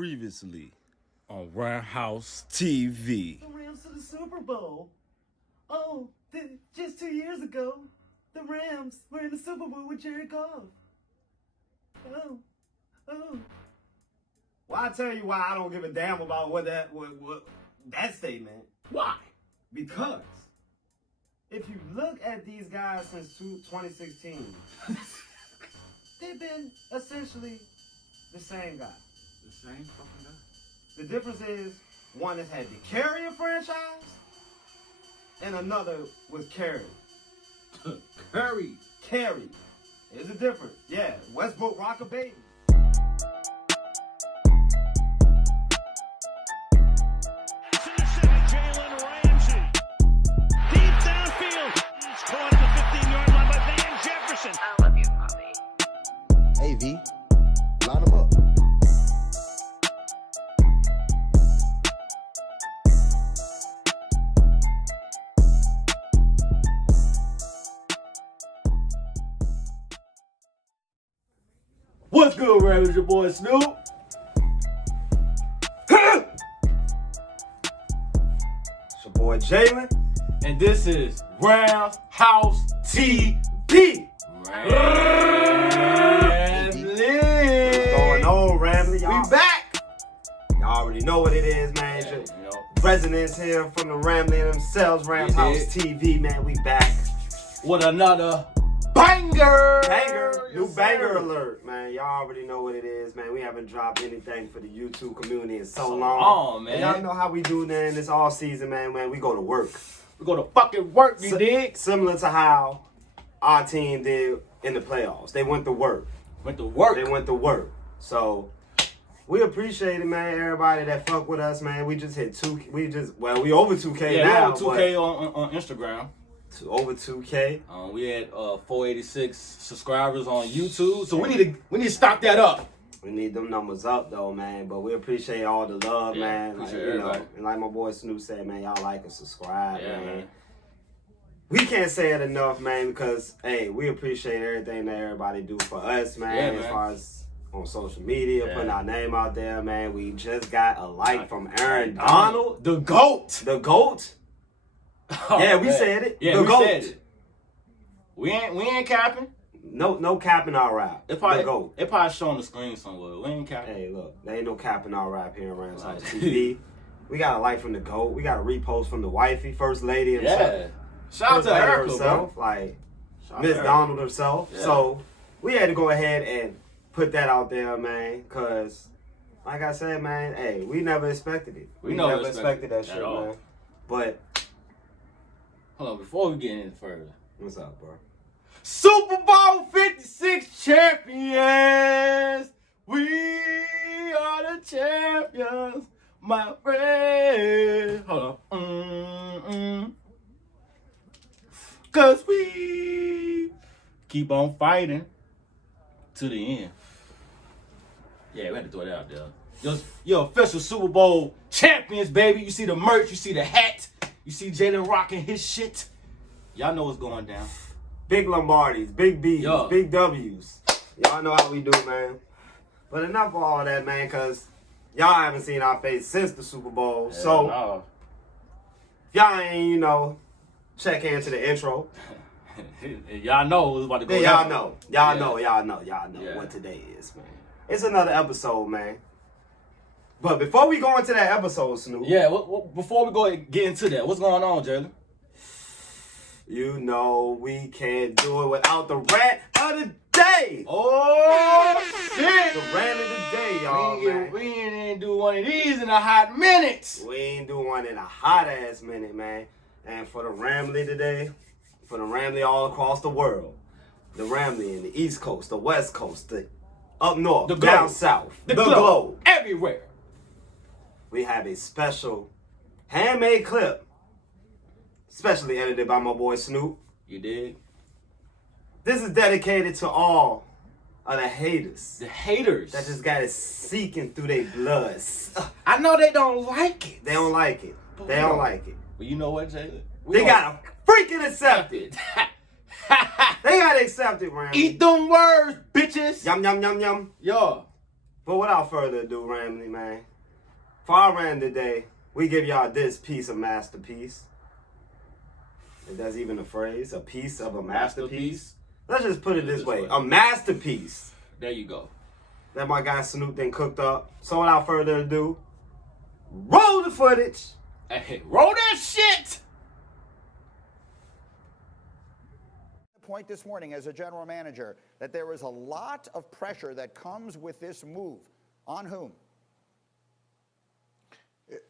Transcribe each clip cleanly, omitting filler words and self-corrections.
Previously on Ramshousetv. The Rams to the Super Bowl. Oh, just 2 years ago, the Rams were in the Super Bowl with Jared Goff. Oh. Well, I tell you why I don't give a damn about what that statement. Why? Because if you look at these guys since 2016, they've been essentially the same guy. The same fucking guy? The difference is one has had to carry a franchise and another was carried. Carried. There's a difference. Yeah, Westbrook rock a baby. Jalen Ramsey. Deep downfield. It's caught at the 15-yard line by Van Jefferson. I love you, Bobby. Hey, V, line them up. What's good, Rams? Your boy Snoop. It's your boy Jalen. And this is Ramshousetv. Ramley. What's going on, Ramley? Y'all, We back. y'all already know what it is, man. Yeah, Just you know. Residents here from the Ramley themselves, Ramshousetv, man. We back. With another banger. New Yes, banger sir. alert, man. Y'all already know what it is, man. We haven't dropped anything for the YouTube community in so long. long, man. And y'all know how we do then this all season, man. We go to work. We go to fucking work, you dig? Similar to how our team did in the playoffs. They went to work. Went to work. They went to work. So we appreciate it, man. Everybody that fuck with us, man. We just hit we over 2K Yeah, now. we over 2K on Instagram. Over 2K. We had 486 subscribers on YouTube, so we need to stock that up. We need them numbers up though, man. But we appreciate all the love, Yeah, man. Like, appreciate everybody. and like my boy Snoop said, man, y'all like and subscribe, Yeah, man. man. We can't say it enough, man, because hey, we appreciate everything that everybody do for us, man. Yeah, As man. far as on social media, Yeah. putting our name out there, man. We just got a like from Aaron Donald, the GOAT. the GOAT. Oh, Yeah, we man. said it. Yeah, The we GOAT. said it. We ain't capping. No cap in our rap. It probably The GOAT. It probably showing the screen somewhere. We ain't capping. Hey, look, there ain't no cap in our rap here around South Right. TV. We got a like from the GOAT. We got a repost from the wifey, first lady himself. Yeah. Shout out First to lady Erica, herself, bro. like Shout out Miss to Erica. Donald herself. Yeah. So we had to go ahead and put that out there, man, because like I said, man, hey, we never expected it. We never never expected that expected it shit, at all. man. But Hold on, before we get any further. what's up, bro? Super Bowl 56 champions. We are the champions, my friend. Hold on. Cause we keep on fighting to the end. Yeah, we had to throw that out there. Your official Super Bowl champions, baby. You see the merch, you see the hat, you see Jalen rocking his shit. Y'all know what's going down. Big Lombardis, big B's, Yeah. big W's. Y'all know how we do, man. But enough of all that, man, because y'all haven't seen our face since the Super Bowl. So no. if y'all ain't, check into the intro. Y'all know what's about to go Then down. y'all Yeah. know Yeah. what today is, man. It's another episode, man. But before we go into that episode, Snoop, Yeah, before we go and get into that, what's going on, Jalen? you know we can't do it without the rant of the day. Oh, shit! The rant of the day, y'all, man. We ain't do one of these in a hot minute. We ain't do one in a hot ass minute, man. And for the Ramley today, for the Ramley all across the world, the Ramley in the East Coast, the West Coast, the up north, The down globe. south, The the globe. globe. Everywhere. We have a special handmade clip, specially edited by my boy Snoop. You dig? This is dedicated to all of the haters The haters. that just got it seeking through their bloods. I know they don't like it. They don't like it. But They we don't don't. like it. But you know what, Jalen? They gotta freaking accept it. it. They gotta accept it, man. Eat them words, bitches. Yum, yum, yum, yum. Yo, But without further ado, Ramley, man, for our Ram today, we give y'all this piece of masterpiece. If that's even a phrase, a piece of a masterpiece. Let's just put it this way, a masterpiece. There you go. That my guy Snoop then cooked up. So without further ado, roll the footage. Hey, roll that shit! Point this morning as a general manager that there is a lot of pressure that comes with this move. On whom?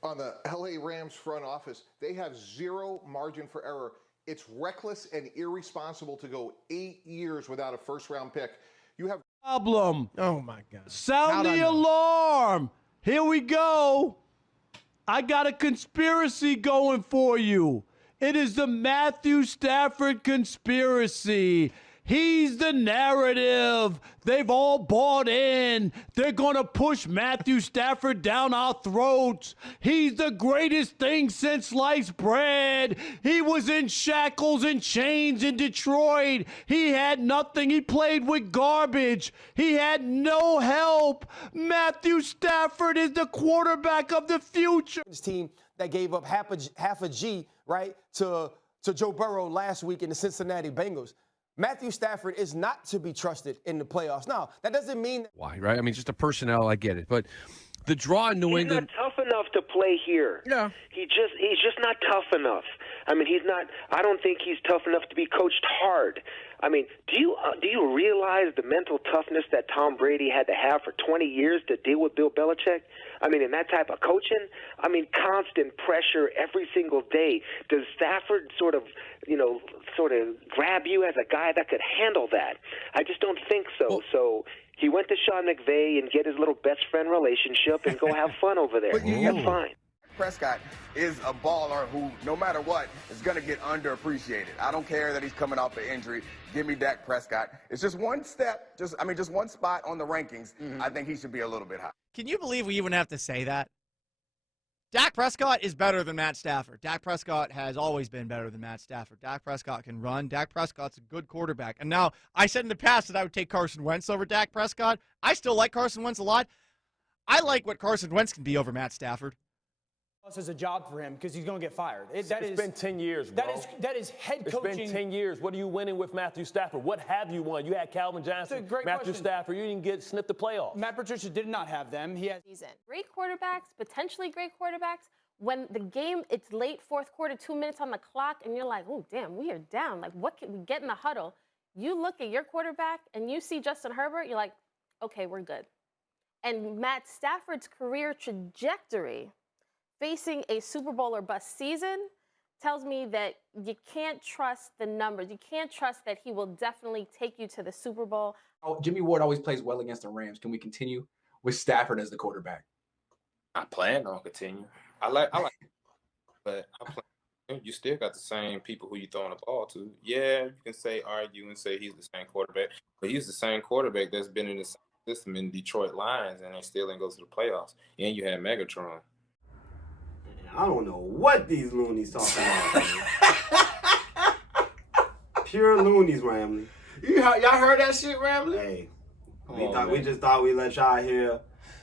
On the LA Rams front office, they have zero margin for error. It's reckless and irresponsible to go 8 years without a first-round pick. You have problem. Oh my God. Sound the alarm. Here we go. I got a conspiracy going for you. It is the Matthew Stafford conspiracy. He's the narrative. They've all bought in. They're going to push Matthew Stafford down our throats. He's the greatest thing since sliced bread. He was in shackles and chains in Detroit. He had nothing. He played with garbage. He had no help. Matthew Stafford is the quarterback of the future. This team that gave up half a G, right, to Joe Burrow last week in the Cincinnati Bengals. Matthew Stafford is not to be trusted in the playoffs. Now, that doesn't mean that why, right? I mean, just the personnel, I get it. But the draw in New England. He's not tough enough to play here. Yeah. He's just not tough enough. I mean, I don't think he's tough enough to be coached hard. I mean, do you realize the mental toughness that Tom Brady had to have for 20 years to deal with Bill Belichick? I mean, in that type of coaching, I mean, constant pressure every single day. Does Stafford sort of grab you as a guy that could handle that? I just don't think so. Well, so he went to Sean McVay and get his little best friend relationship and go have fun over there. That's fine. Prescott is a baller who, no matter what, is going to get underappreciated. I don't care that he's coming off an injury. Give me Dak Prescott. It's just one step, just one spot on the rankings. I think he should be a little bit high. Can you believe we even have to say that? Dak Prescott is better than Matt Stafford. Dak Prescott has always been better than Matt Stafford. Dak Prescott can run. Dak Prescott's a good quarterback. And now, I said in the past that I would take Carson Wentz over Dak Prescott. I still like Carson Wentz a lot. I like what Carson Wentz can be over Matt Stafford. This is a job for him because he's going to get fired. It's been 10 years, bro. That is head coaching. It's been 10 years. What are you winning with Matthew Stafford? What have you won? You had Calvin Johnson, Matthew Stafford. You didn't sniff the playoffs. Matt Patricia did not have them. He has great quarterbacks, potentially great quarterbacks. When the game, it's late fourth quarter, 2 minutes on the clock, and you're like, oh, damn, we are down. Like, what can we get in the huddle? You look at your quarterback, and you see Justin Herbert, you're like, okay, we're good. And Matt Stafford's career trajectory, facing a Super Bowl or bust season, tells me that you can't trust the numbers. You can't trust that he will definitely take you to the Super Bowl. Oh, Jimmy Ward always plays well against the Rams. Can we continue with Stafford as the quarterback? I plan on continue. I like, but you still got the same people who you throwing the ball to. Yeah, you can argue and say he's the same quarterback, but he's the same quarterback that's been in the system in Detroit Lions, and they still didn't go to the playoffs. And you had Megatron. I don't know what these loonies talking about. Pure loonies, Ramley. Y'all heard that shit, Ramley? Hey, we just thought we'd let y'all hear,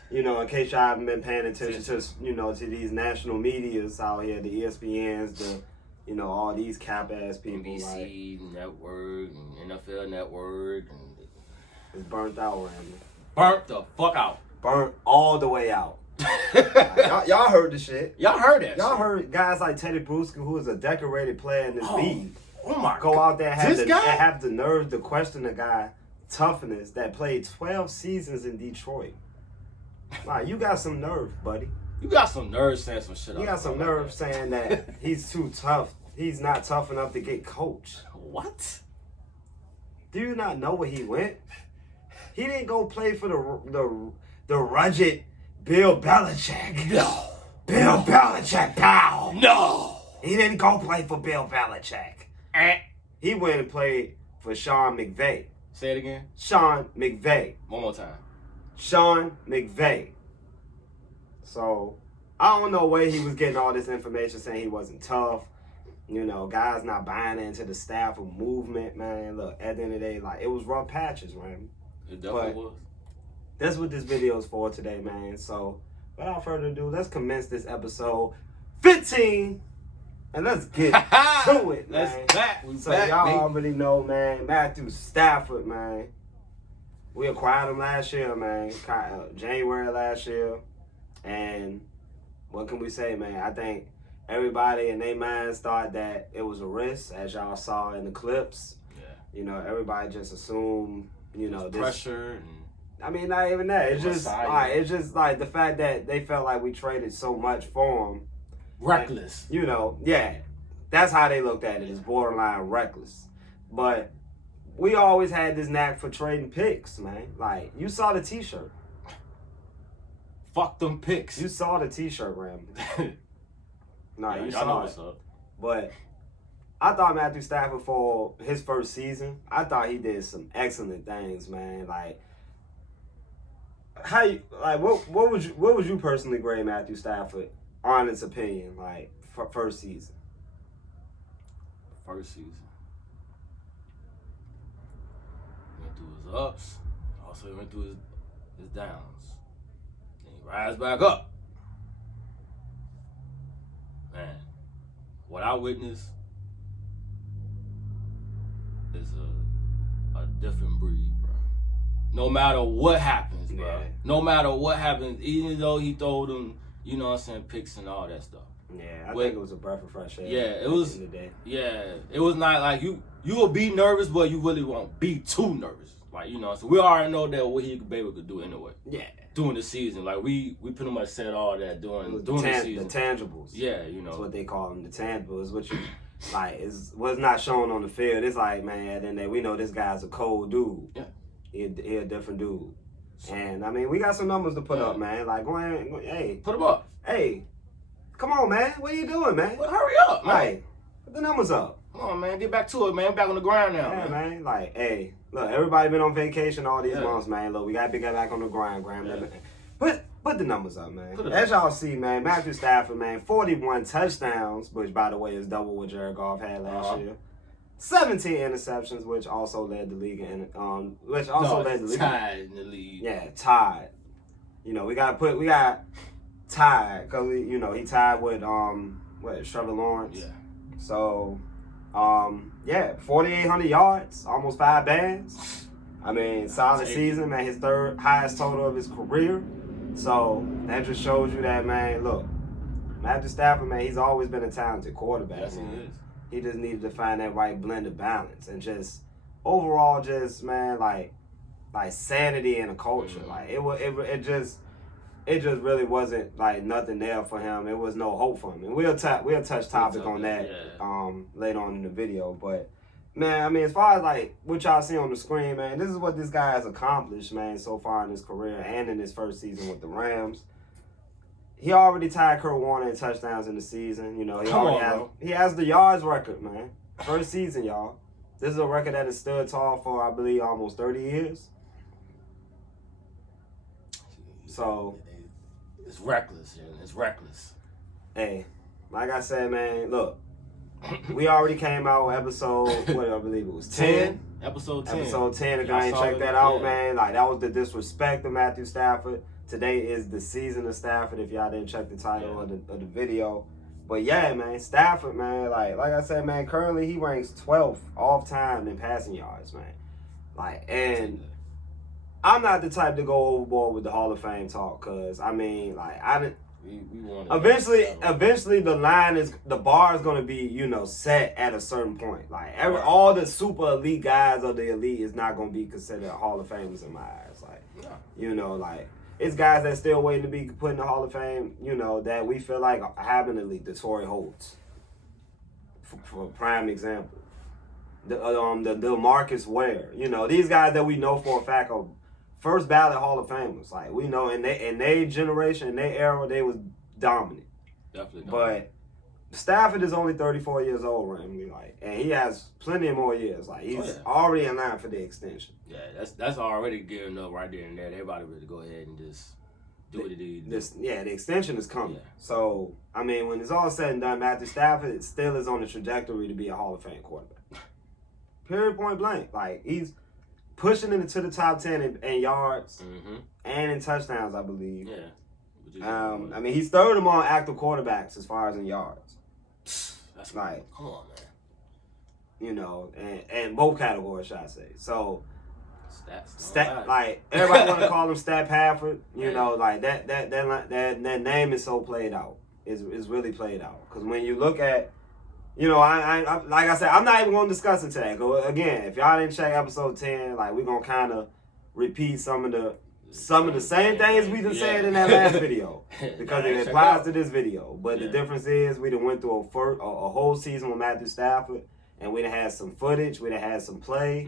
in case y'all haven't been paying attention to, to these national medias out here, the ESPNs, all these cap-ass people. NBC Network, and NFL Network. And it's burnt out, Ramley. Burnt the fuck out. Burnt all the way out. y'all heard the shit. Y'all heard that. Y'all heard guys like Teddy Bruschi, who is a decorated player in this league. Oh my Go God. out there and have the nerve to question a guy toughness that played 12 seasons in Detroit. Wow, you got some nerve, buddy. You got some nerve saying some shit. You got some nerve saying that he's too tough. He's not tough enough to get coached. What? Do you not know where he went? He didn't go play for the rugged Bill Belichick. No. Bill Belichick, pal. No. He didn't go play for Bill Belichick. He went and played for Sean McVay. Say it again. Sean McVay. One more time. Sean McVay. So, I don't know where he was getting all this information saying he wasn't tough. Guys not buying into the Stafford movement, man. Look, at the end of the day, it was rough patches, man. It definitely was. that's what this video is for today, man. So, without further ado, let's commence this episode 15, and let's get to it, man. Let's back. We So back, y'all baby. already know, man, Matthew Stafford, man. We acquired him last year, man. January last year. And what can we say, man? I think everybody in their minds thought that it was a risk, as y'all saw in the clips. Yeah. You know, everybody just assumed, you know, this Pressure and I mean, not even that. It's just Messiah. like the fact that they felt like we traded so much for him. reckless. You know, yeah. That's how they looked at it. It's borderline reckless. But we always had this knack for trading picks, man. Like, you saw the t-shirt. Fuck them picks. You saw the t-shirt, Ram. Nah, Yeah, you y'all saw know it. what's up. But I thought Matthew Stafford, for his first season, I thought he did some excellent things, man. Like, what would you personally grade Matthew Stafford, honest opinion, like, for first season? First season. Went through his ups. Also went through his downs. Then he rise back up. Man, what I witnessed is a different breed, bro. No matter what happens, bro. Yeah. No matter what happens, even though he throw them, you know what I'm saying, picks and all that stuff. Yeah, I think it was a breath of fresh air. Yeah, at it was. the end of the day. Yeah, it was not like you will be nervous, but you really won't be too nervous. Like, you know, so we already know that what he could do anyway. Yeah. During the season, like we pretty much said all that during the season. The tangibles. Yeah, you know. That's what they call them, the tangibles. What you like is what's not shown on the field. It's like, man, at the end of the day, we know this guy's a cold dude. Yeah. He a different dude. And I mean, we got some numbers to put up, man. Like, go ahead, hey, put them up. Hey, come on, man. What are you doing, man? Well, hurry up, man. Like, put the numbers up. Come on, man. Get back to it, man. Back on the grind now, Yeah, man. man. Like, hey, look, everybody been on vacation all these months, man. Look, we got to get back on the grind, Graham. Put the numbers up, man. As y'all see, man, Matthew Stafford, man, 41 touchdowns, which, by the way, is double what Jared Goff had last year. 17 interceptions, which also led the league in, tied in the league. Yeah, tied. You know, we got tied because he tied with Trevor Lawrence. Yeah. So, 4,800 yards, almost 5 bands. I mean, solid season, man. His third highest total of his career. So that just shows you that, man. Look, Matthew Stafford, man, he's always been a talented quarterback. Yes, man. he is. He just needed to find that right blend of balance and just overall, just man, like sanity in a culture. Like it just really wasn't like nothing there for him. It was no hope for him. And we'll touch topic on that later on in the video. But man, I mean, as far as like what y'all see on the screen, man, this is what this guy has accomplished, man, so far in his career and in his first season with the Rams. He already tied Kurt Warner in touchdowns in the season. You know, he has the yards record, man. First season, y'all. This is a record that has stood tall for, I believe, almost 30 years. So it's reckless, man. It's reckless. Hey, like I said, man, look. We already came out with episode, what I believe it was 10. Episode 10. Episode 10. If y'all ain't check that out, man, like that was the disrespect of Matthew Stafford. Today is the season of Stafford, if y'all didn't check the title of the video. But yeah, man, Stafford, man, like I said, man, currently he ranks 12th all time in passing yards, man. Like, and I'm not the type to go overboard with the Hall of Fame talk, cause I mean, like eventually the bar is gonna be, set at a certain point. Like all the super elite guys of the elite is not gonna be considered Hall of Famers in my eyes. Like, it's guys that still waiting to be put in the Hall of Fame, that we feel like have an elite. The Torrey Holtz, for a prime example. The Marcus Ware, these guys that we know for a fact are first ballot Hall of Famers. Like, we know in their generation, in their era, they was dominant. Definitely. But Stafford is only 34 years old, Ramsey, and he has plenty of more years. Like, he's already in line for the extension. Yeah, that's already gearing up right there and there. Everybody ready to go ahead and just do what it is. The extension is coming. Yeah. So, I mean, when it's all said and done, Matthew Stafford still is on the trajectory to be a Hall of Fame quarterback. Period, point blank. Like, he's pushing into the top 10 in yards and in touchdowns, I believe. Yeah. I mean, he's third among active quarterbacks as far as in yards. That's like, come on, man. You know, and both categories, should I say. So, Stat, like, everybody want to call him Stafford. You know, like, that name is so played out. It's really played out. Because when you look at, you know, I like I said, I'm not even going to discuss it today. Again, if y'all didn't check episode 10, like, we're going to kind of repeat some of the same things we done said in that last video. Because it applies to this video. But the difference is we done went through a whole season with Matthew Stafford. And we done had some footage, we done had some play,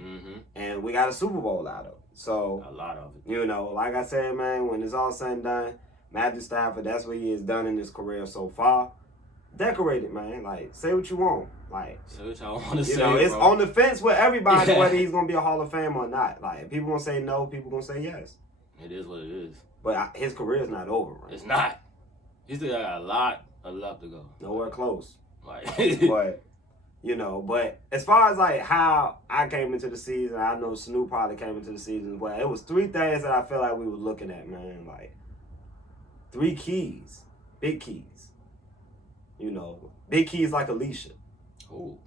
and we got a Super Bowl out of it. So, a lot of it. You know, like I said, man, when it's all said and done, Matthew Stafford, that's what he has done in his career so far. Decorated, man. Like, say what you want. Like, say what y'all want to say. You know, it's bro. on the fence with everybody whether he's gonna be a Hall of Famer or not. Like, people gonna say no, people gonna say yes. It is what it is. But his career is not over, right? It's not. He's still got a lot to go. Nowhere close. Like, but. You know, but as far as like how I came into the season, I know Snoop probably came into the season as well. It was 3 things that I feel like we were looking at, man. Like 3 keys, big keys. You know, big keys like Alicia. Oh.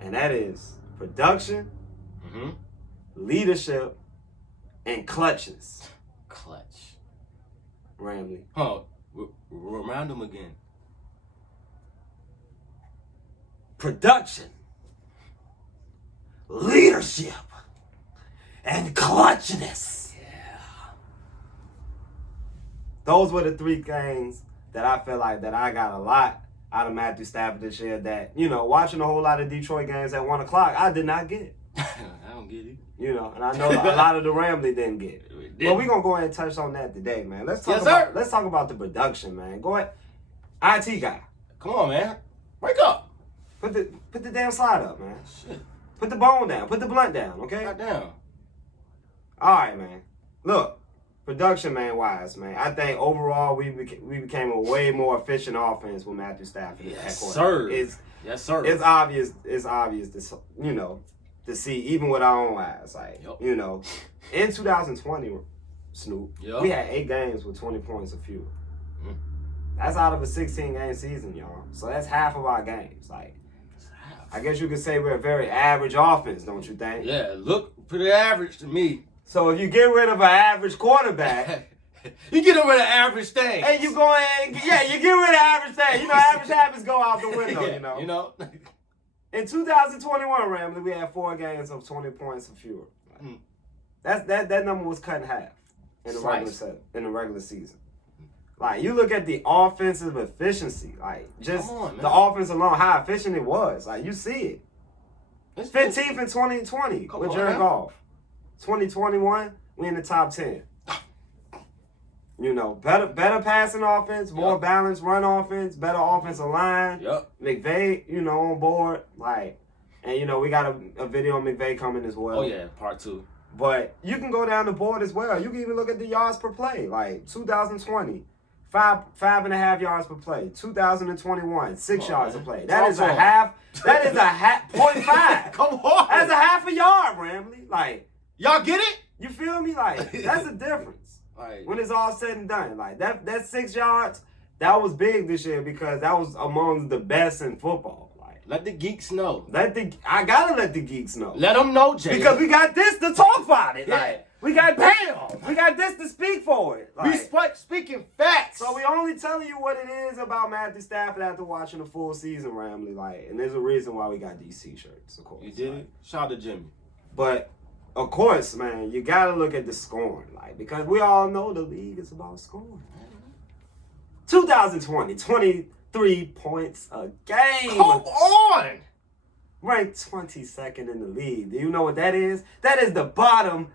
And that is production, leadership, and clutches. Clutch. Ramley. Oh, remind him again. Production, leadership, and clutchness. Yeah. Those were the 3 things that I feel like that I got a lot out of Matthew Stafford this year that, you know, watching a whole lot of Detroit games at 1 o'clock, I did not get. I don't get it. You know, and I know a lot of the Ramley didn't get. But we're going to go ahead and touch on that today, man. Let's talk about the production, man. Go ahead. IT guy. Come on, man. Wake up. Put the damn slide up, man. Shit. Put the bone down. Put the blunt down, okay? Right down. All right, man. Look, production, man, wise, man. I think overall we became a way more efficient offense with Matthew Stafford. Yes, sir. Yes, sir. It's obvious. It's obvious to to see even with our own eyes. Like you know, in 2020, Snoop, we had 8 games with 20 points or fewer. That's out of a 16-game season, y'all. So that's half of our games. Like, I guess you could say we're a very average offense, don't you think? Yeah, look pretty average to me. So if you get rid of an average quarterback, you get rid of average things. And you go ahead and you get rid of average things. You know, average habits go out the window, yeah, you know. In 2021, Ramley, we had 4 games of 20 points or fewer. That number was cut in half in the regular season. Like, you look at the offensive efficiency, like, just the offense alone, how efficient it was. Like, you see it. It's 15th in 2020 with Jared Goff. 2021, we in the top 10. You know, better passing offense, more balanced run offense, better offensive line. McVay, you know, on board. Like, and, you know, we got a video on McVay coming as well. Oh, yeah, part 2. But you can go down the board as well. You can even look at the yards per play. Like, 2020. 5.5 yards per play. 2021, 6 yards per play. That is a half. That is a half. 0.5. Come on. That's a half a yard, Ramley. Like, y'all get it? You feel me? Like, that's the difference. Right. When it's all said and done, like that 6 yards, that was big this year because that was among the best in football. Let the geeks know. I gotta let the geeks know. Let them know, Jay. Because we got this to talk about it. Yeah. Like, we got we got this to speak for it. Like, we speaking facts. So we only telling you what it is about Matthew Stafford after watching the full season, Ramley. Like, and there's a reason why we got these t-shirts, of course. You did it. Shout out to Jimmy. But of course, man, you gotta look at the scoring, like, because we all know the league is about scoring. 2020, 23 points a game. Come on! Ranked 22nd in the league. Do you know what that is? That is the bottom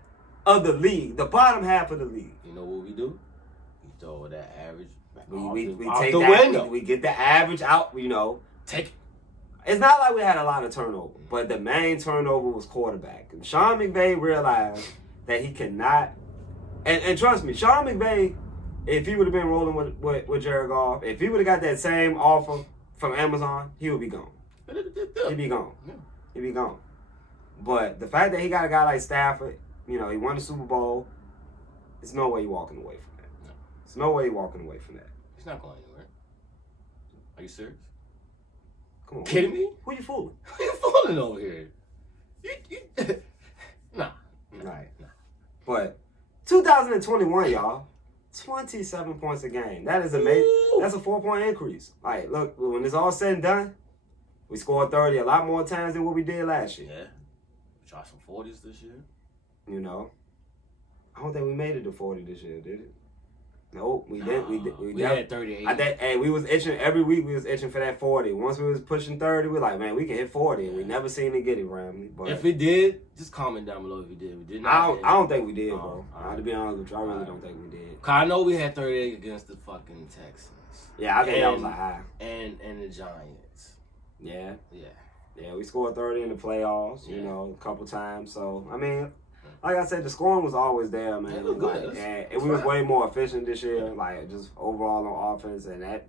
of the league. The bottom half of the league. You know what we do? We throw that average we out take the that window. We get the average out, you know. Take it. It's not like we had a lot of turnover, but the main turnover was quarterback. And Sean McVay realized that he cannot, and trust me, Sean McVay, if he would have been rolling with Jared Goff, if he would have got that same offer from Amazon, he would be gone. He'd be gone. He'd be gone. But the fact that he got a guy like Stafford, you know, he won the Super Bowl, there's no way you're walking away from that. No. There's no way you're walking away from that. He's not going anywhere. Are you serious? Come on. Kidding me? Who you fooling? Who you fooling over here? Nah. Right. Nah. But 2021, y'all, 27 points a game. That is amazing. Ooh. That's a 4-point increase. Like, look, when it's all said and done, we scored 30 a lot more times than what we did last year. Yeah. We shot some 40s this year. You know, I don't think we made it to 40 this year, did it? Nope, we didn't. We had 38. Hey, we was itching every week. We was itching for that 40. Once we was pushing 30, we like, man, we can hit 40. And we never seen it get it, Ramley. But if we did, just comment down below if we did. We did not. I don't think we did, bro. To be honest with you, I really don't think we did. Cause I know we had 38 against the fucking Texans. Yeah, I think that was a high. And the Giants. Yeah. Yeah. Yeah, we scored 30 in the playoffs, you know, a couple times. So, I mean, like I said, the scoring was always there, man. It was good. And we was way more efficient this year, like just overall on offense. And that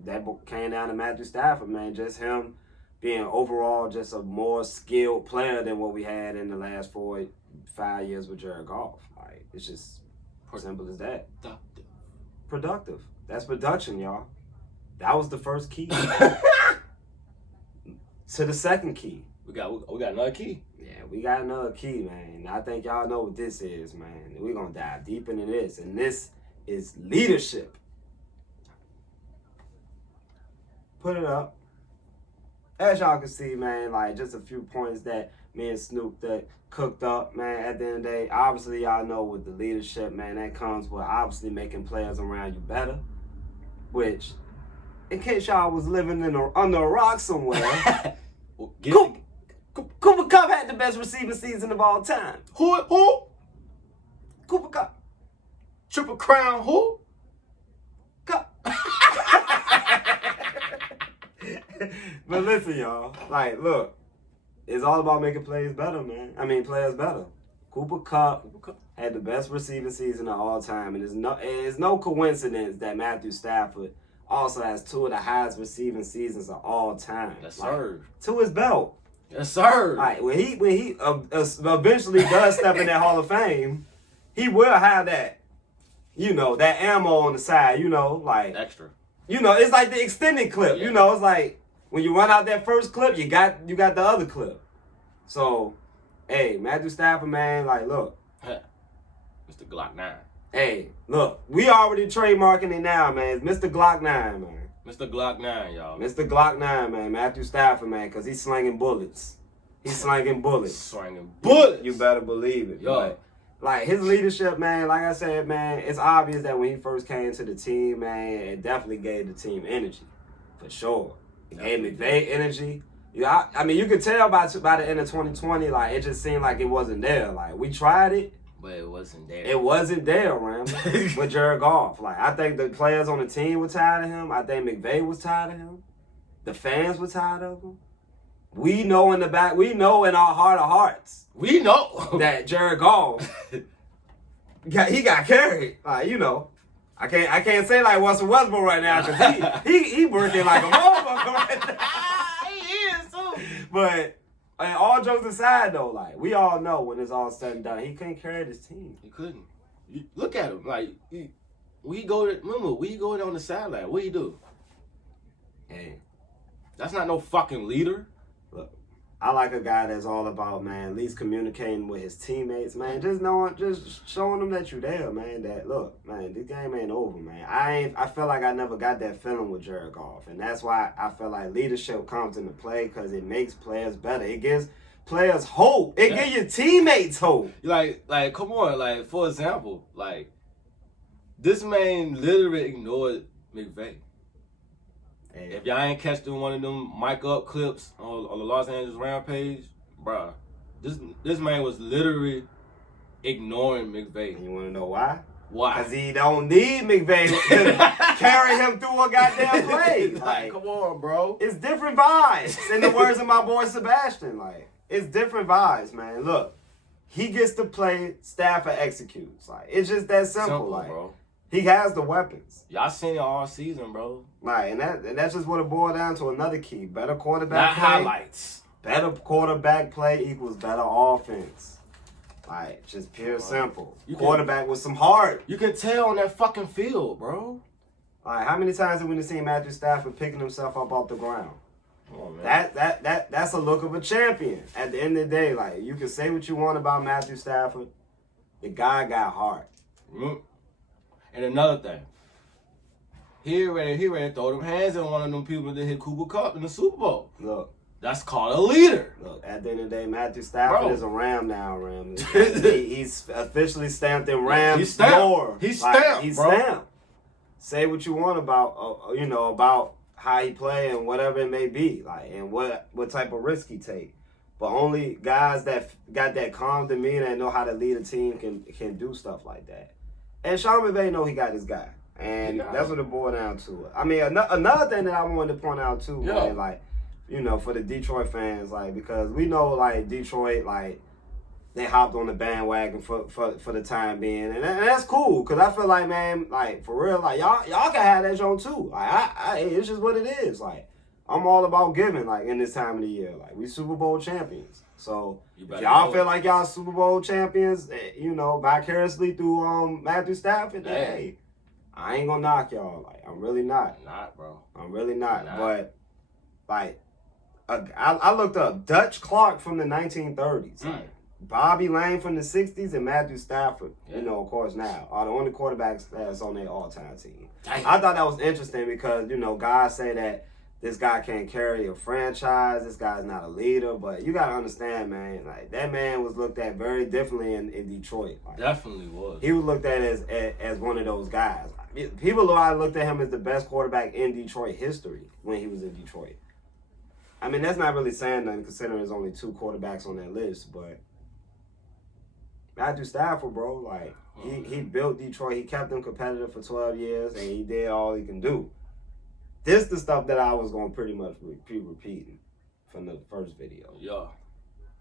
came down to Matthew Stafford, man. Just him being overall just a more skilled player than what we had in the last 4-5 years with Jared Goff. Like, it's just simple as that. Productive. That's production, y'all. That was the first key. To the second key. We got another key. Yeah, we got another key, man. I think y'all know what this is, man. We're going to dive deep into this. And this is leadership. Put it up. As y'all can see, man, like just a few points that me and Snoop that cooked up, man. At the end of the day, obviously y'all know with the leadership, man, that comes with obviously making players around you better. Which, in case y'all was living under a rock somewhere, Cooper Kupp had the best receiving season of all time. Who? Cooper Kupp. Triple Crown who? Kupp. But listen, y'all. Like, look. It's all about making players better, man. Players better. Cooper Kupp had the best receiving season of all time. And it's no coincidence that Matthew Stafford also has 2 of the highest receiving seasons of all time. Yes, sir. To his belt. Yes, sir. Like, when he eventually does step in that Hall of Fame, he will have that, you know, that ammo on the side, you know, like extra. You know, it's like the extended clip. Yeah. You know, it's like when you run out that first clip, you got the other clip. So, hey, Matthew Stafford, man, like, look. Mr. Glock 9. Hey, look, we already trademarking it now, man. It's Mr. Glock 9, man. Mr. Glock 9, y'all. Mr. Glock 9, man. Matthew Stafford, man, because he's slinging bullets. He's slinging bullets. Slinging bullets. You better believe it. Yo. But, like, his leadership, man, like I said, man, it's obvious that when he first came to the team, man, it definitely gave the team energy. For sure. It gave McVay energy. Yeah, I mean, you could tell by the end of 2020, like, it just seemed like it wasn't there. Like, we tried it. But it wasn't there. It wasn't there, Ram, with Jared Goff. Like, I think the players on the team were tired of him. I think McVay was tired of him. The fans were tired of him. We know in our heart of hearts. We know that Jared Goff, he got carried. Like, you know, I can't say like Russell Westbrook right now because he working like a motherfucker right now. He is too. But and all jokes aside, though, like, we all know when it's all said and done, he couldn't carry this team. He couldn't. Look at him. Like, we go on the sideline. What do you do? Hey. That's not no fucking leader. Look, I like a guy that's all about, man, at least communicating with his teammates, man. Just showing them that you're there, man. That, look, man, this game ain't over, man. I feel like I never got that feeling with Jared Goff. And that's why I feel like leadership comes into play because it makes players better. It gives players hope. It gives your teammates hope. Like, come on. Like, for example, like, this man literally ignored McVay. Hey. If y'all ain't catching one of them mic up clips on the Los Angeles Rampage, bruh, this man was literally ignoring McVay. And you want to know why? Why? Because he don't need McVay to carry him through a goddamn play. Like, come on, bro. It's different vibes. In the words of my boy Sebastian, like, it's different vibes, man. Look, he gets to play, Stafford executes. Like, it's just that simple, like, bro. He has the weapons. Y'all seen it all season, bro. Like, and that's just what it boiled down to. Another key, better quarterback Not play. highlights. Better quarterback play equals better offense. Like, just pure simple. Quarterback with some heart. You can tell on that fucking field, bro. Like, how many times have we seen Matthew Stafford picking himself up off the ground? Oh, man. That's a look of a champion. At the end of the day, like, you can say what you want about Matthew Stafford. The guy got heart. And another thing. He ready to throw them hands at one of them people that hit Cooper Kupp in the Super Bowl. Look. That's called a leader. Look, at the end of the day, Matthew Stafford is a Ram now, Ram. He's officially stamped in Rams lore. He's stamped, he's bro. stamped. Say what you want about, about how he play and whatever it may be, like, and what type of risk he take. But only guys that got that calm demeanor and know how to lead a team can do stuff like that. And Sean McVay know he got his guy, and that's what it boiled down to. I mean, another thing that I wanted to point out too, man, like, for the Detroit fans, like, because we know, like, Detroit, like, they hopped on the bandwagon for the time being, and that's cool, because I feel like, man, like, for real, like, y'all can have that joint too. Like, it's just what it is. Like, I'm all about giving, like, in this time of the year. Like, we Super Bowl champions. So, if y'all feel like y'all Super Bowl champions, vicariously through Matthew Stafford, hey, I ain't gonna knock y'all. Like, I'm really not. Not, bro. I'm really not. But, like, I looked up Dutch Clark from the 1930s. Like, Bobby Lane from the 60s and Matthew Stafford, of course, now are the only quarterbacks that's on their all-time team. I thought that was interesting because, guys say that this guy can't carry a franchise, this guy's not a leader, but you got to understand, man, like, that man was looked at very differently in Detroit. Like, definitely was. He was looked at as one of those guys. People looked at him as the best quarterback in Detroit history when he was in Detroit. I mean, that's not really saying nothing considering there's only 2 quarterbacks on that list, but Matthew Stafford, bro, like, he built Detroit. He kept them competitive for 12 years, and he did all he can do. This is the stuff that I was going to pretty much be repeating from the first video. Yeah.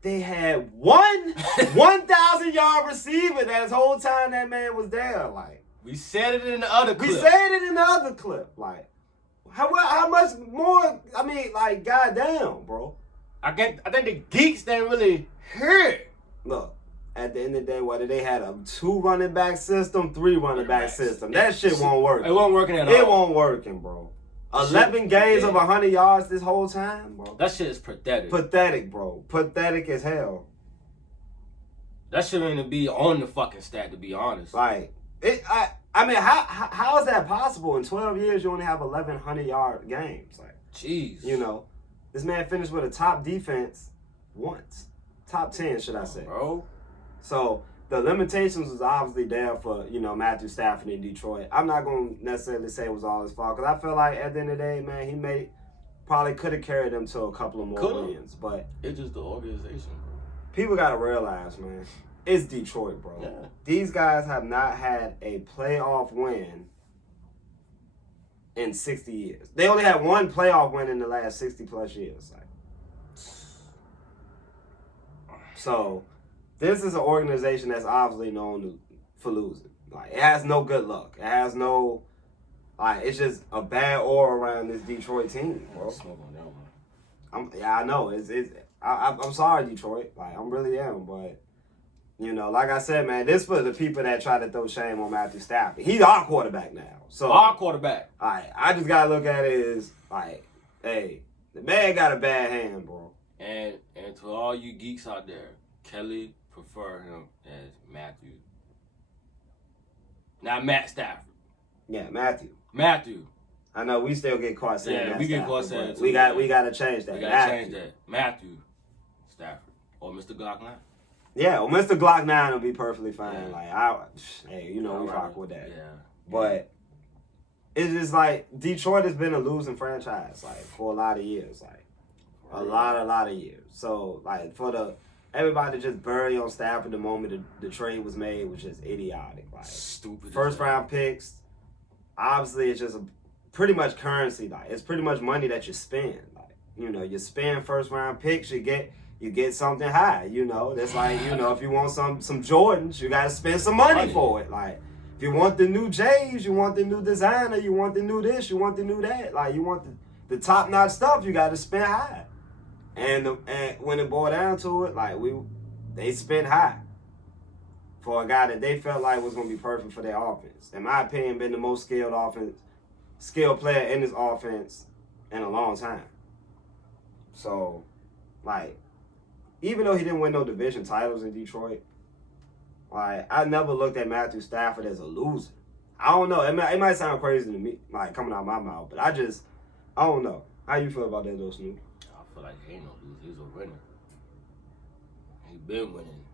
They had 1,000-yard receiver that whole time that man was there. Like, we said it in the other clip. Like, how much more? I mean, like, goddamn, bro. I think the geeks didn't really hear it. Look, at the end of the day, whether they had a 2 running back system, 3 running back system, that shit won't work. It won't working at all. It won't working, bro. 11 games of 100 yards this whole time, bro. That shit is pathetic. Pathetic, bro. Pathetic as hell. That shouldn't even be on the fucking stat, to be honest. Like, I mean, how is that possible? In 12 years, you only have 11 100-yard games. Like, jeez. This man finished with a top defense once. Top 10, should I say. Bro. So, the limitations was obviously there for, Matthew Stafford in Detroit. I'm not going to necessarily say it was all his fault, because I feel like at the end of the day, man, he probably could have carried them to a couple of more wins. But it's just the organization, bro. People got to realize, man, it's Detroit, bro. Yeah. These guys have not had a playoff win in 60 years. They only had 1 playoff win in the last 60-plus years. Like, so, this is an organization that's obviously known for losing. Like, it has no good luck. It has no, like, it's just a bad aura around this Detroit team, bro. I know. I'm sorry, Detroit. Like, I really am, but like I said, man, this for the people that try to throw shame on Matthew Stafford. He's our quarterback now. So our quarterback. I just gotta look at it as like, hey, the man got a bad hand, bro. And to all you geeks out there, Kelly prefer him as Matthew. Not Matt Stafford. Yeah, Matthew. I know we still get caught saying that. We get caught saying we gotta change that. We gotta change that. Matthew Stafford or Mr. Glock 9. Yeah, well, Mr. Glock 9 will be perfectly fine. Yeah. Like, we rock with that. Yeah. But it's just like Detroit has been a losing franchise, like, for a lot of years, like a lot of years. So, like, for everybody to just bury on Stafford the moment the trade was made was just idiotic. Like, stupid. First round picks, obviously, it's just pretty much currency. Like, it's pretty much money that you spend. Like, you spend first round picks, you get something high, That's like, if you want some Jordans, you got to spend some money for it. Like, if you want the new J's, you want the new designer, you want the new this, you want the new that. Like, you want the top-notch stuff, you got to spend high. And when it boiled down to it, like they spent high for a guy that they felt like was gonna be perfect for their offense. In my opinion, been the most skilled player in this offense in a long time. So, like, even though he didn't win no division titles in Detroit, like, I never looked at Matthew Stafford as a loser. I don't know. It might sound crazy to me, like, coming out of my mouth, but I don't know. How you feel about that, though, Snoop? I feel like he ain't no loser. He's a winner. He been winning.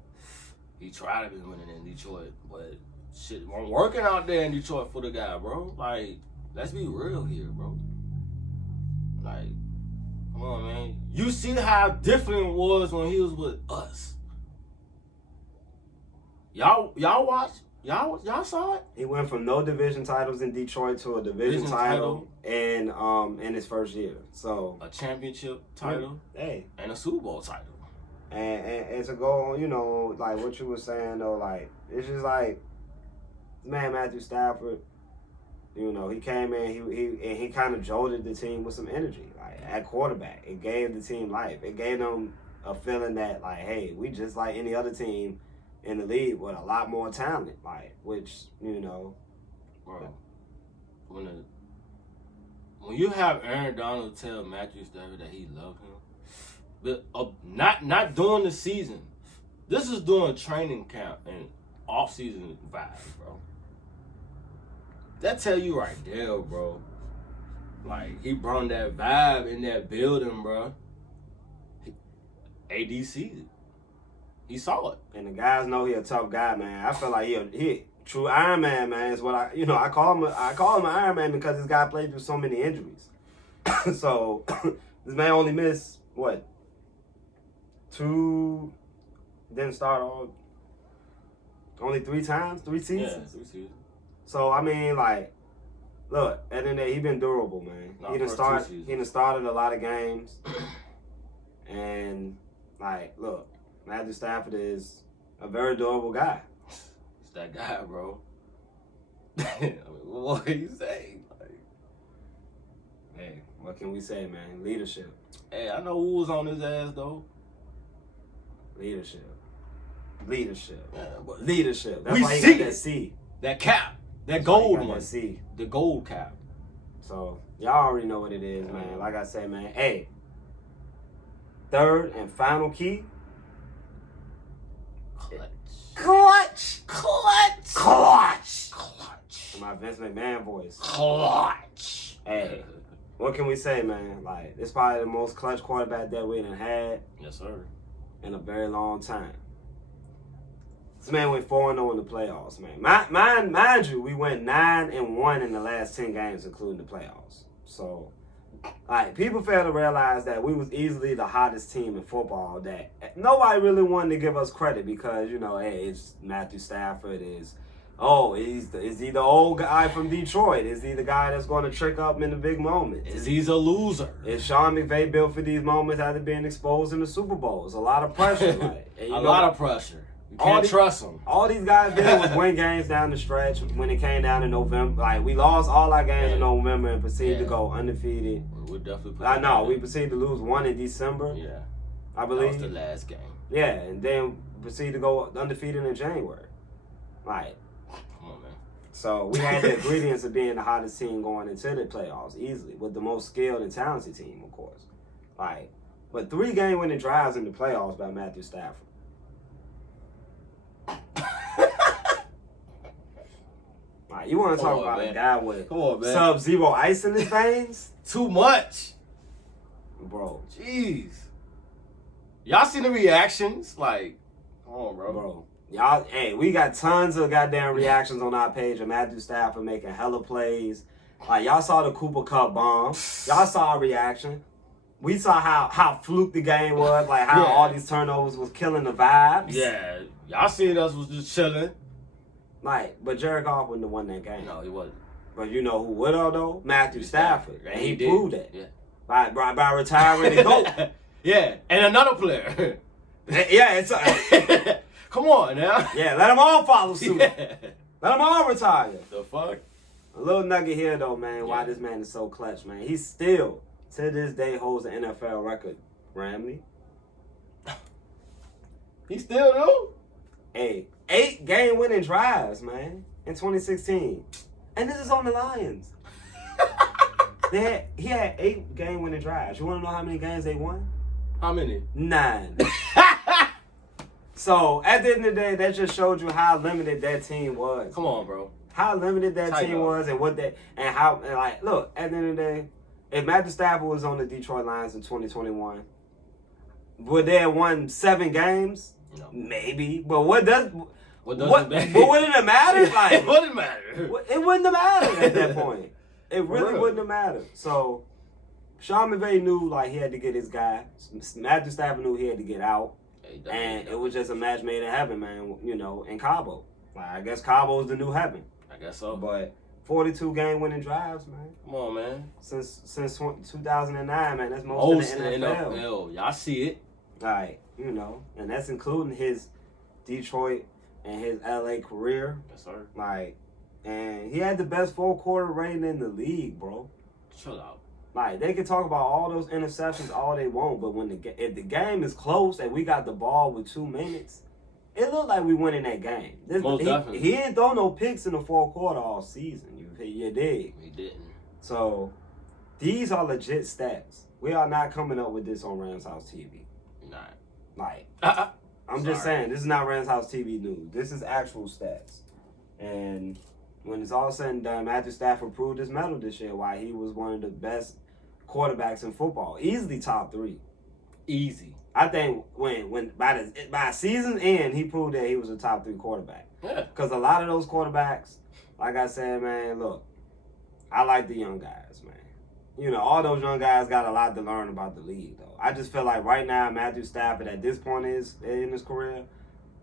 He tried to be winning in Detroit, but shit wasn't working out there in Detroit for the guy, bro. Like, let's be real here, bro. Like, come on, man. You see how different it was when he was with us. Y'all watched? Y'all saw it? He went from no division titles in Detroit to a division title in his first year. So a championship title, hey, and a Super Bowl title. And to go on, you know, like what you were saying though, like it's just like, man, Matthew Stafford, you know, he came in, he kind of jolted the team with some energy, like at quarterback. It gave the team life. It gave them a feeling that like, hey, we just like any other team in the league with a lot more talent, like, which, you know, bro, when you have Aaron Donald tell Matthew Stafford that he loved him, but not during the season, this is during training camp and off-season vibes, bro. That tell you right there, bro. Like, he brought that vibe in that building, bro. ADC. He saw it. And the guys know he a tough guy, man. I feel like he true Iron Man, man, is what I call him an Iron Man because this guy played through so many injuries. So this man only missed what? 2 didn't start only 3 times, 3 seasons? Yeah, 3 seasons. So I mean, like, look, at the end of the day, he been durable, man. He done started a lot of games. And like, look, Matthew Stafford is a very durable guy. It's that guy, bro. I mean, what can you say? Like, hey, what can we say, man? Leadership. Hey, I know who was on his ass, though. Leadership. Yeah, but leadership. That's we why he see got that C. That cap. That gold one. That C. The gold cap. So, y'all already know what it is, man. Like I say, man. Hey, third and final key. Clutch. My Vince McMahon voice. Clutch. Hey, what can we say, man? Like, this probably the most clutch quarterback that we done had. Yes, sir. In a very long time. This man went 4-0 in the playoffs, man. Mind you, we went 9-1 in the last 10 games, including the playoffs. So, like, people fail to realize that we was easily the hottest team in football. That nobody really wanted to give us credit because, you know, hey, it's Matthew Stafford. Is he the old guy from Detroit? Is he the guy that's going to trick up in the big moments? Is he a loser? Is Sean McVay built for these moments after being exposed in the Super Bowl? It's a lot of pressure. Like, a lot of pressure. You can't trust him. All these guys did was win games down the stretch when it came down to November. Like, we lost all our games in November and proceeded to go undefeated. We're definitely. I know. We proceeded to lose 1 in December. Yeah. I believe. That was the last game. Yeah, and then proceeded to go undefeated in January. Like, come on, man. So we had the ingredients of being the hottest team going into the playoffs easily, with the most skilled and talented team, of course. Like, but 3 game-winning drives in the playoffs by Matthew Stafford. Like, you want to talk about a guy with Sub-Zero ice in his veins? Too much. Bro. Jeez. Y'all seen the reactions? Like, come on, bro. Y'all, hey, we got tons of goddamn reactions on our page of Matthew Stafford making hella plays. Like, y'all saw the Cooper Cup bomb. Y'all saw our reaction. We saw how fluke the game was, like how all these turnovers was killing the vibes. Yeah. Y'all seen us was just chilling. Like, but Jared Goff wouldn't have won that game. No, he wasn't. But you know who would have, though? Matthew Stafford. And he did. proved that. Yeah. By retiring the GOAT. Yeah. And another player. Yeah, it's come on now. Yeah, let them all follow suit. Yeah. Let them all retire. The fuck? A little nugget here, though, man, why this man is so clutch, man. He still, to this day, holds the NFL record Ramley. He still do? Hey, 8 game-winning drives, man, in 2016. And this is on the Lions. He had 8 game-winning drives. You want to know how many games they won? How many? 9. So, at the end of the day, that just showed you how limited that team was. Come on, bro. How limited that team was and what they, and how, and like, look, at the end of the day, if Matthew Stafford was on the Detroit Lions in 2021, would they have won 7 games? No. Maybe. But what wouldn't it matter? Like, it wouldn't matter. It wouldn't have mattered at that point. It really wouldn't have mattered. So, Sean McVay knew, like, he had to get his guy. Matthew Stafford knew he had to get out. And it was just a match made in heaven, man, you know, in Cabo. Like, I guess Cabo's the new heaven. I guess so. But 42 game-winning drives, man. Come on, man. Since 2009, man. That's most in the NFL. Y'all see it. Like, you know, and that's including his Detroit and his LA career. Yes, sir. Like, and he had the best 4-quarter rating in the league, bro. Chill out. Like, they can talk about all those interceptions all they want, but when if the game is close and we got the ball with 2 minutes, it looked like we winning that game. Definitely. He didn't throw no picks in the 4th quarter all season. You dig? He didn't. So, these are legit stats. We are not coming up with this on Rams House TV. Not. Like, I'm just saying, this is not Rams House TV news. This is actual stats. And when it's all said and done, Matthew Stafford proved his mettle this year, why he was one of the best quarterbacks in football. Easily top 3. Easy. I think when by season's end, he proved that he was a top 3 quarterback. Yeah. Because a lot of those quarterbacks, like I said, man, look, I like the young guys, man. You know, all those young guys got a lot to learn about the league, though. I just feel like right now, Matthew Stafford, at this point in his career,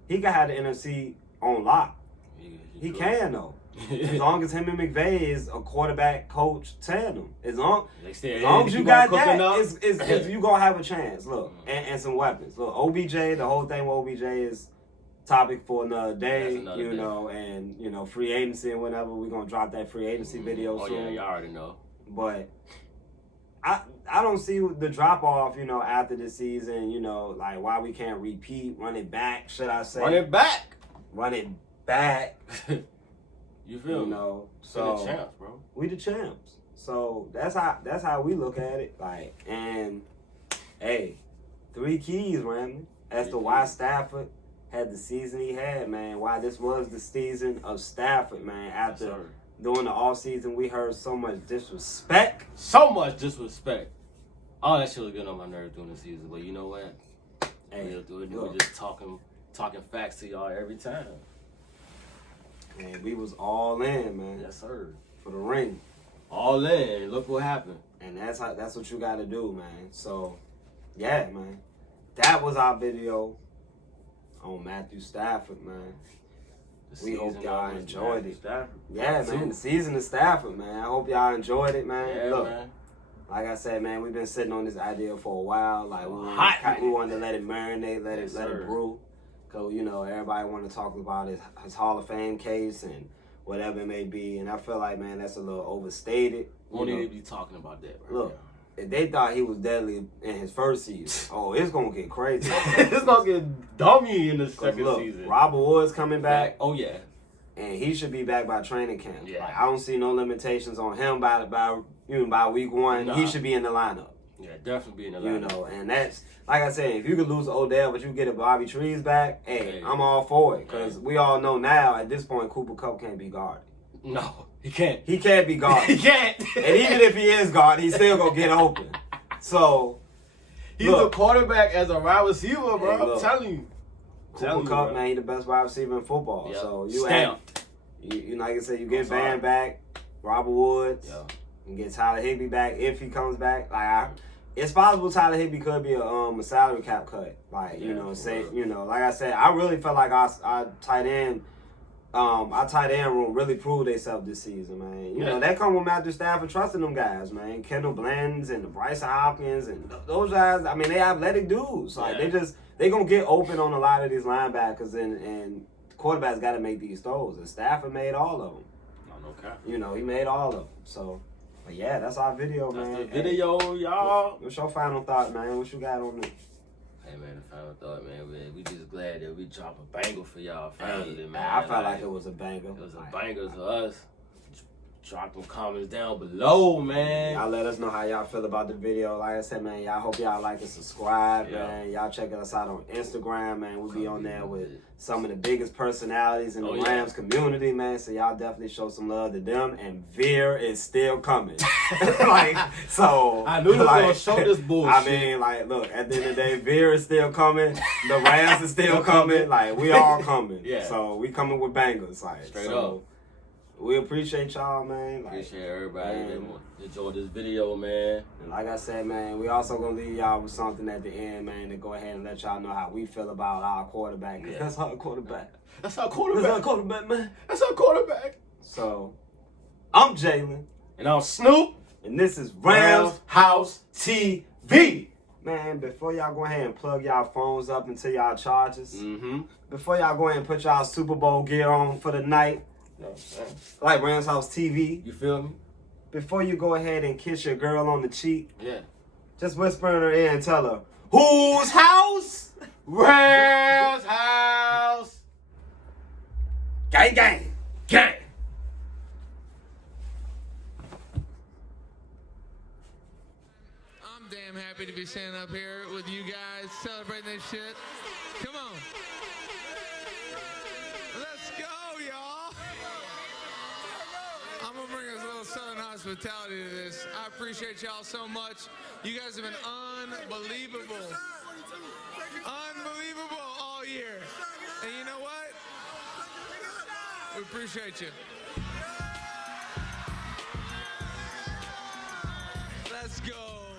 he can have the NFC on lock. He can, though. As long as him and McVay is a quarterback coach tandem. As long as you got that, you going to have a chance. Look, and some weapons. Look, OBJ, the whole thing with OBJ is topic for another day, know, and, you know, free agency and whatever. We're going to drop that free agency video soon. Oh, yeah, y'all already know. But I don't see the drop-off, you know, after the season, you know, like why we can't repeat, run it back, should I say. Run it back. Run it back. You feel me? Know, so we the champs, bro. We the champs. So that's how we look at it. Like, and hey, 3 keys, Ramley, as to why Stafford had the season he had, man. Why this was the season of Stafford, man. After during the offseason, we heard so much disrespect. So much disrespect. All that shit was getting on my nerves during the season. But you know what? Hey, we're just talking facts to y'all every time. And we was all in, man. Yes, sir. For the ring. All in. Look what happened. And that's what you got to do, man. So, yeah, man. That was our video on Matthew Stafford, man. We hope y'all enjoyed it. Yeah, man. The season of Stafford, man. I hope y'all enjoyed it, man. Yeah, Look, man. like I said, man, we've been sitting on this idea for a while. Like, we wanted to let it marinate, let it brew. Because, you know, everybody want to talk about his Hall of Fame case and whatever it may be. And I feel like, man, that's a little overstated. We don't need to be talking about that right Look, if they thought he was deadly in his first season, it's going to get crazy. It's going to get dummy in the second season. Robert Woods coming back. Oh, yeah. And he should be back by training camp. Yeah. Like, I don't see no limitations on him by week 1. Nah. He should be in the lineup. Yeah, definitely be in the lineup. You know, and that's, like I said, if you could lose Odell, but you get a Bobby Trees back, hey, I'm all for it. Because we all know now, at this point, Cooper Kupp can't be guarded. No, he can't. He can't be guarded. He can't. And even if he is guarded, he's still going to get open. So, he's a quarterback as a wide receiver, bro. I'm telling you. Cooper Kupp, man, he's the best wide receiver in football. Yep. So, you like I said, you get Van back, Robert Woods, and get Tyler Higbee back if he comes back. Like, it's possible Tyler Higbee could be a salary cap cut. Like, you know, like I said, I really felt like our tight end room really proved themselves this season, man. You know, that come with Matthew Stafford trusting them guys, man. Kendall Blends and the Bryce Hopkins and those guys, I mean, they athletic dudes. Like, they going to get open on a lot of these linebackers and quarterbacks got to make these throws. And Stafford made all of them. Okay. You know, he made all of them. So, But yeah, that's our video, man. That's the video, y'all. What's your final thought, man? What you got on this? Hey man, the final thought, man. We just glad that we drop a banger for y'all finally, man. I felt like it was a banger. It was a banger to us. Drop them comments down below, man. Y'all let us know how y'all feel about the video. Like I said, man, y'all hope y'all like and subscribe, man. Y'all check us out on Instagram, man. We'll be on there with some of the biggest personalities in the Rams community, man. So y'all definitely show some love to them. And Veer is still coming. So I knew you were gonna show this bullshit. I mean, like, look, at the end of the day, Veer is still coming. The Rams is still coming. Like, we all coming. So we coming with bangers. Like, straight up. We appreciate y'all, man. Like, Appreciate everybody that enjoyed this video, man. And like I said, man, we also gonna leave y'all with something at the end, man, to go ahead and let y'all know how we feel about our quarterback. Cause that's our quarterback. That's our quarterback. That's our quarterback, man. That's our quarterback. So, I'm Jalen. And I'm Snoop. And this is Ramshousetv. Man, before y'all go ahead and plug y'all phones up into y'all chargers, before y'all go ahead and put y'all Super Bowl gear on for the night, like Ramshousetv, you feel me? Before you go ahead and kiss your girl on the cheek, just whisper in her ear and tell her, whose house? Ram's house. Gang, gang, gang. I'm damn happy to be standing up here with you guys celebrating this shit. Come on. Let's go, y'all. I'm going to bring us a little Southern hospitality to this. I appreciate y'all so much. You guys have been unbelievable. Unbelievable all year. And you know what? We appreciate you. Let's go.